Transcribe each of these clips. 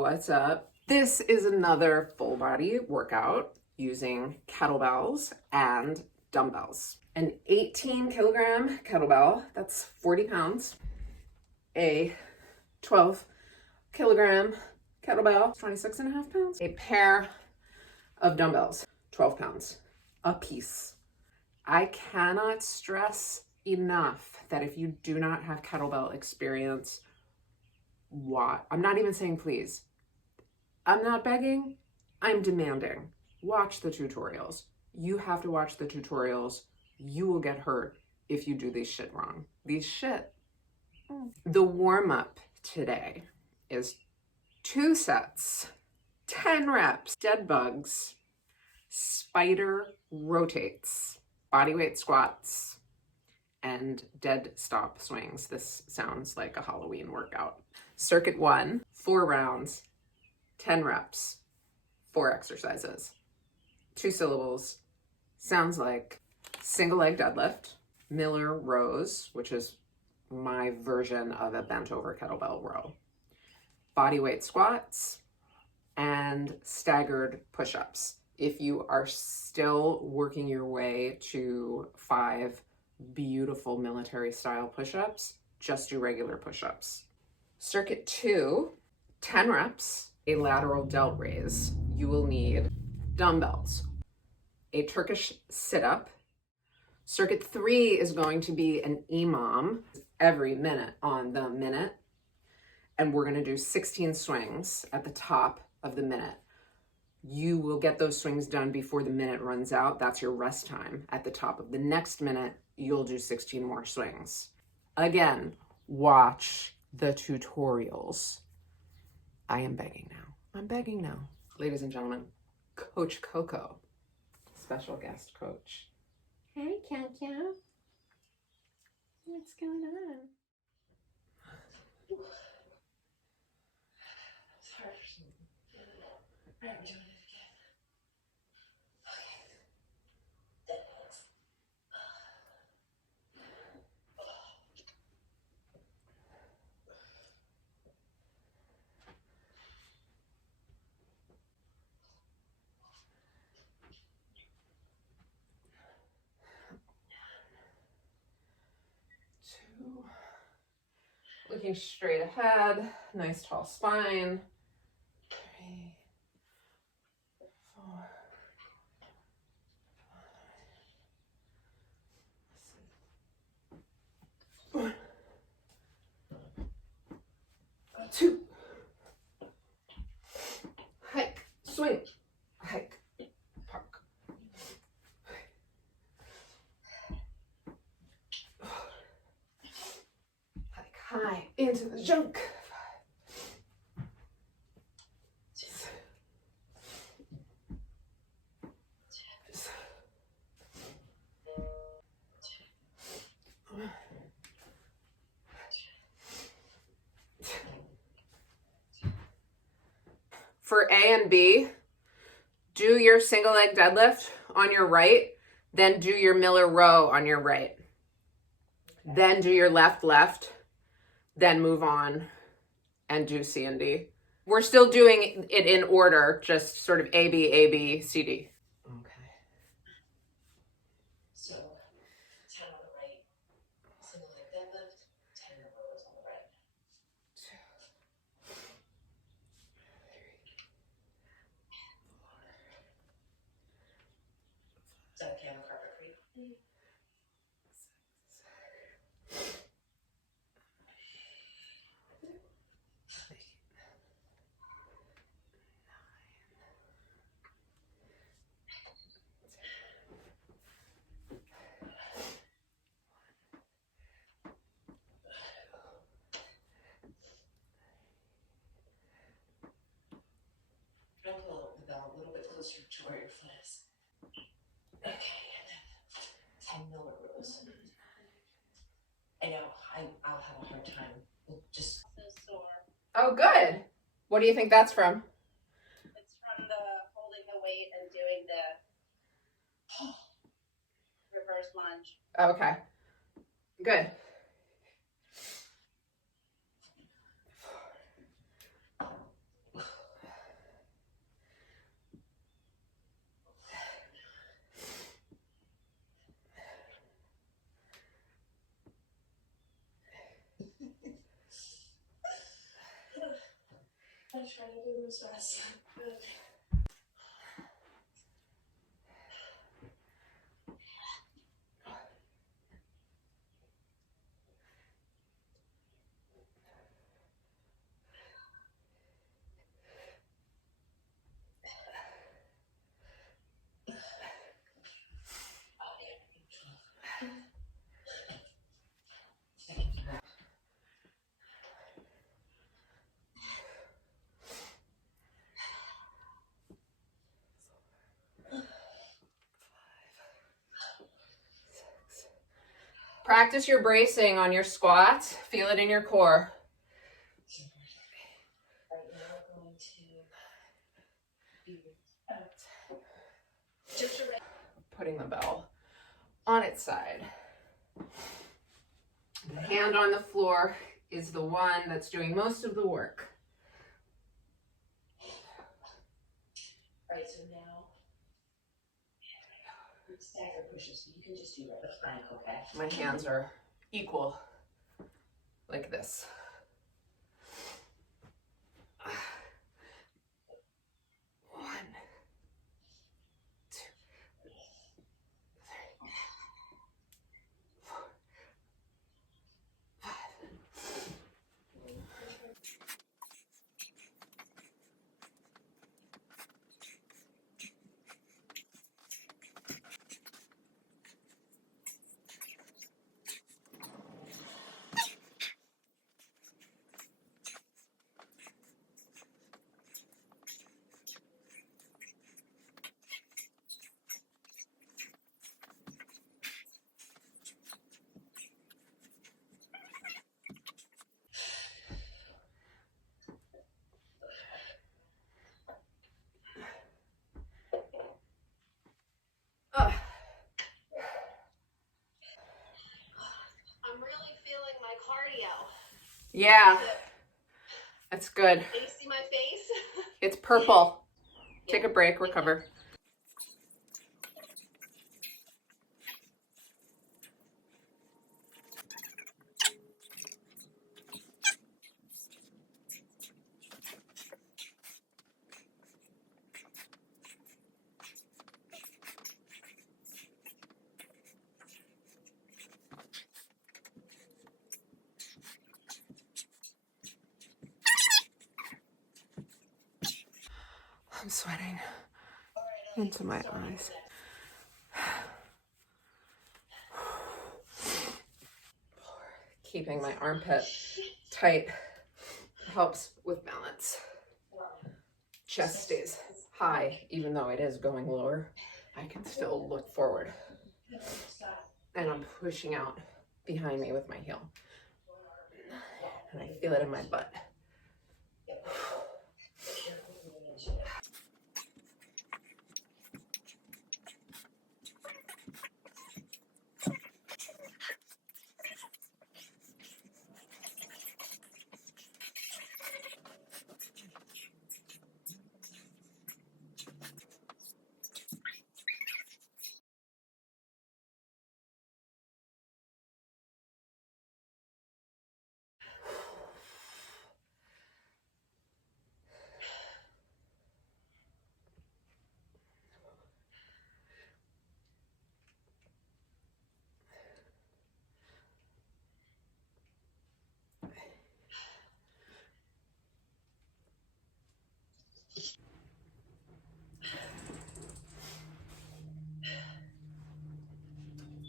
What's up? This is another full body workout using kettlebells and dumbbells. An 18 kilogram kettlebell, that's 40 pounds. A 12 kilogram kettlebell, 26 and a half pounds. A pair of dumbbells, 12 pounds a piece. I cannot stress enough that if you do not have kettlebell experience, I'm not even saying please. I'm not begging, I'm demanding. Watch the tutorials. You have to watch the tutorials. You will get hurt if you do these shit wrong. The warm up today is 2 sets, 10 reps, dead bugs, spider rotates, bodyweight squats, and dead stop swings. This sounds like a Halloween workout. Circuit 1, 4 rounds, 10 reps, 4 exercises. 2 syllables. Sounds like single leg deadlift, Miller rows, which is my version of a bent over kettlebell row, bodyweight squats, and staggered push-ups. If you are still working your way to 5 beautiful military style push-ups, just do regular push-ups. Circuit 2, 10 reps, a lateral delt raise. You will need dumbbells, a Turkish sit-up. Circuit 3 is going to be an EMOM every minute on the minute. And we're gonna do 16 swings at the top of the minute. You will get those swings done before the minute runs out. That's your rest time. At the top of the next minute, you'll do 16 more swings. Again, watch the tutorials. I am begging now. I'm begging now. Ladies and gentlemen, Coach Coco, special guest coach. Hey, Coco. What's going on? Sorry. I'm doing it again. Looking straight ahead, nice tall spine. 3, 4, 5, 1, 2. Hike, swing, hike, park. Hike high into the junk. 5. For A and B, do your single leg deadlift on your right, then do your Miller row on your right. Then do your left, then move on and do C and D. We're still doing it in order, just sort of A, B, C, D. Okay. So, 10 on the right, single leg deadlift, 10 rows on the right. 2, 3, 4. Is that okay on the carpet for you? Try to pull the bell a little bit closer to where your foot is. Okay, and then 10 Miller rows. I know, I'll have a hard time. We'll just So sore. Oh, good. What do you think that's from? It's from the holding the weight and doing the reverse lunge. Okay. Good. I'm trying to do this best. Good. Practice your bracing on your squats. Feel it in your core. Right now we're going to be just around. Putting the bell on its side. The hand on the floor is the one that's doing most of the work. Right, so now stagger pushes. So you can just do right flank, okay? My hands are equal, like this. One, two, three, 4, 5. I'm really feeling my cardio. Yeah, that's good. Can you see my face? It's purple. Take a break, recover. I'm sweating into my eyes. Keeping my armpit tight helps with balance. Chest stays high, even though it is going lower. I can still look forward. And I'm pushing out behind me with my heel. And I feel it in my butt.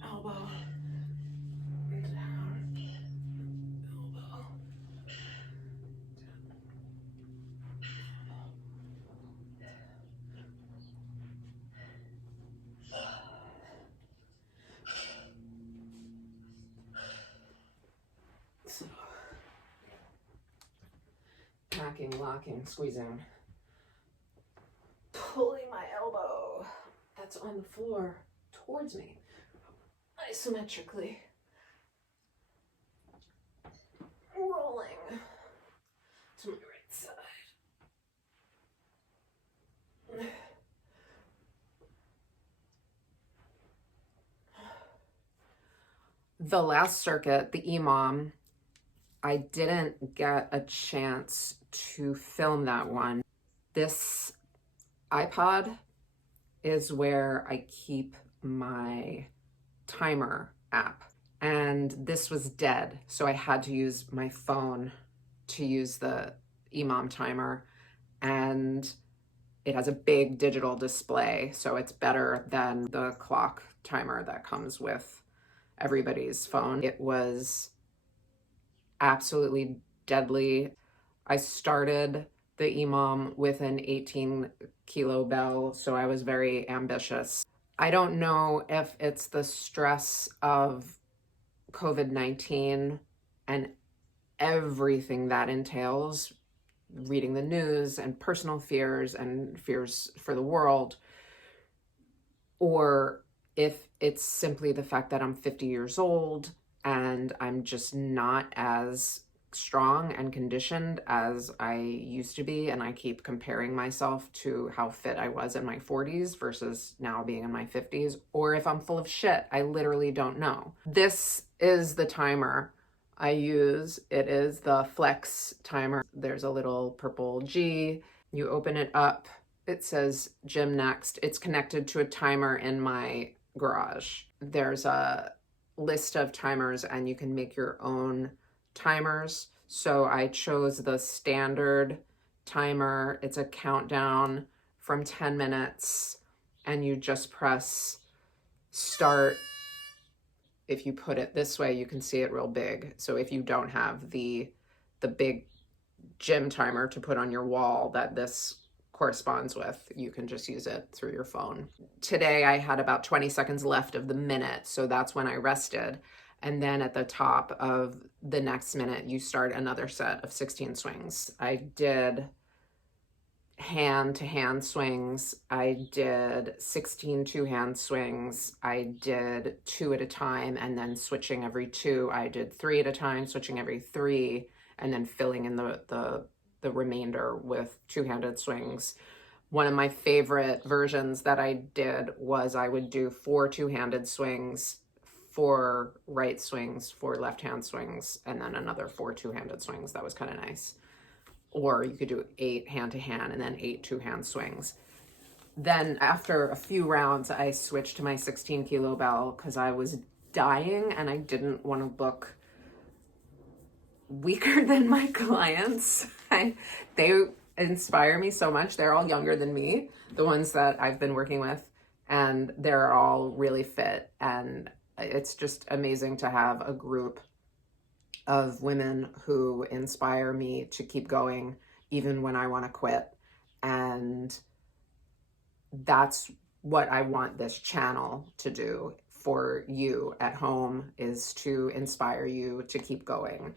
Elbow down, elbow. So, packing, locking, squeezing. Pulling my elbow that's on the floor towards me, isometrically. Rolling to my right side. The last circuit, the EMOM, I didn't get a chance to film that one. This iPod is where I keep my timer app, and this was dead, so I had to use my phone to use the EMOM timer, and it has a big digital display, so it's better than the clock timer that comes with everybody's phone. It was absolutely deadly. I started the EMOM with an 18-kilo bell, so I was very ambitious. I don't know if it's the stress of COVID-19 and everything that entails, reading the news and personal fears and fears for the world, or if it's simply the fact that I'm 50 years old and I'm just not as strong and conditioned as I used to be, and I keep comparing myself to how fit I was in my 40s versus now being in my 50s, or if I'm full of shit. I literally don't know. This is the timer I use. It is the Flex timer. There's a little purple G. You open it up. It says Gym Next. It's connected to a timer in my garage. There's a list of timers and you can make your own timers. So I chose the standard timer. It's a countdown from 10 minutes and you just press start. If you put it this way, you can see it real big. So if you don't have the big gym timer to put on your wall that this corresponds with, you can just use it through your phone. Today I had about 20 seconds left of the minute, so that's when I rested. And then at the top of the next minute, you start another set of 16 swings. I did hand-to-hand swings. I did 16 two-hand swings. I did 2 at a time and then switching every 2. I did 3 at a time, switching every 3, and then filling in the remainder with two-handed swings. One of my favorite versions that I did was I would do 4 two-handed swings, 4 right swings, 4 left-hand swings, and then another 4 two-handed swings. That was kind of nice. Or you could do 8 hand-to-hand and then 8 two-hand swings. Then after a few rounds, I switched to my 16-kilo bell because I was dying and I didn't want to look weaker than my clients. They inspire me so much. They're all younger than me, the ones that I've been working with, and they're all really fit. And it's just amazing to have a group of women who inspire me to keep going even when I want to quit. And that's what I want this channel to do for you at home, is to inspire you to keep going.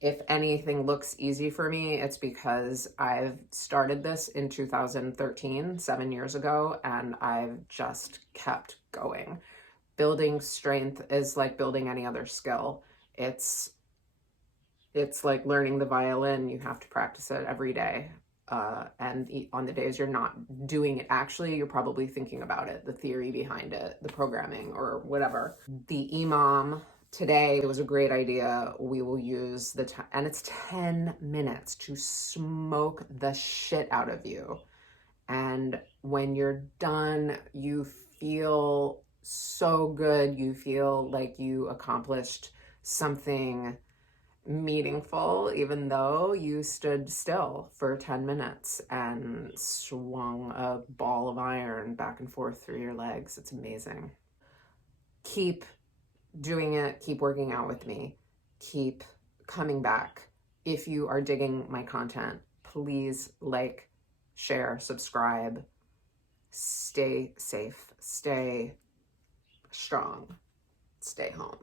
If anything looks easy for me, it's because I've started this in 2013, 7 years ago, and I've just kept going. Building strength is like building any other skill. It's like learning the violin. You have to practice it every day. And on the days you're not doing it actually, you're probably thinking about it, the theory behind it, the programming or whatever. The EMOM today, it was a great idea. We will use the time, and it's 10 minutes to smoke the shit out of you. And when you're done, you feel so good. You feel like you accomplished something meaningful, even though you stood still for 10 minutes and swung a ball of iron back and forth through your legs. It's amazing. Keep doing it. Keep working out with me. Keep coming back. If you are digging my content, please like, share, subscribe. Stay safe. Stay strong. Stay home.